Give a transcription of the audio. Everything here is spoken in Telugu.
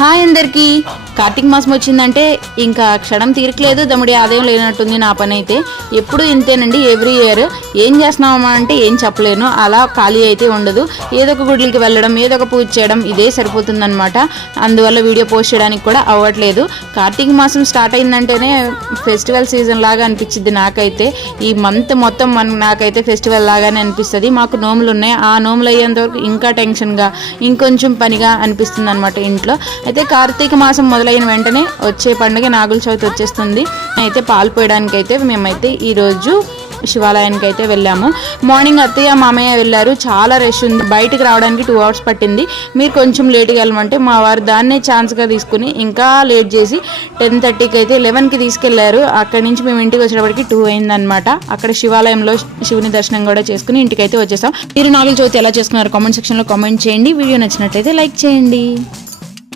హాయ్ అందరికీ. కార్తీక మాసం వచ్చిందంటే ఇంకా క్షణం తీరకలేదు, దమ్ముడి ఆదాయం లేనట్టుంది నా పని అయితే. ఎప్పుడు ఇంతేనండి, ఎవ్రీ ఇయర్. ఏం చేస్తున్నామా అంటే ఏం చెప్పలేను, అలా ఖాళీ అయితే ఉండదు. ఏదో ఒక గుడ్లకి వెళ్ళడం, ఏదో ఒక పూజ చేయడం, ఇదే సరిపోతుందన్నమాట. అందువల్ల వీడియో పోస్ట్ చేయడానికి కూడా అవ్వట్లేదు. కార్తీక మాసం స్టార్ట్ అయిందంటేనే ఫెస్టివల్ సీజన్ లాగా అనిపించింది నాకైతే. ఈ మంత్ మొత్తం నాకైతే ఫెస్టివల్ లాగానే అనిపిస్తుంది. మాకు నోములు ఉన్నాయి, ఆ నోములు అయ్యేంతవరకు ఇంకా టెన్షన్గా, ఇంకొంచెం పనిగా అనిపిస్తుంది అనమాట ఇంట్లో అయితే. కార్తీక మాసం మొదలైన వెంటనే వచ్చే పండుగ నాగుల చవితి వచ్చేస్తుంది. అయితే పాలు పోయడానికి అయితే మేమైతే ఈరోజు శివాలయానికి అయితే వెళ్ళాము. మార్నింగ్ అత్తయ్య మామయ్య వెళ్ళారు. చాలా రష్ ఉంది, బయటికి రావడానికి 2 hours పట్టింది. మీరు కొంచెం లేట్గా వెళ్ళమంటే మా వారు దాన్నే ఛాన్స్గా తీసుకుని ఇంకా లేట్ చేసి 10:30కి అయితే 11కి తీసుకెళ్లారు. అక్కడి నుంచి మేము ఇంటికి వచ్చేటప్పటికి 2 అయిందనమాట. అక్కడ శివాలయంలో శివుని దర్శనం కూడా చేసుకుని ఇంటికి అయితే వచ్చేసాం. మీరు నాగుల చవితి ఎలా చేసుకున్నారు కామెంట్ సెక్షన్లో కామెంట్ చేయండి. వీడియో నచ్చినట్లయితే లైక్ చేయండి.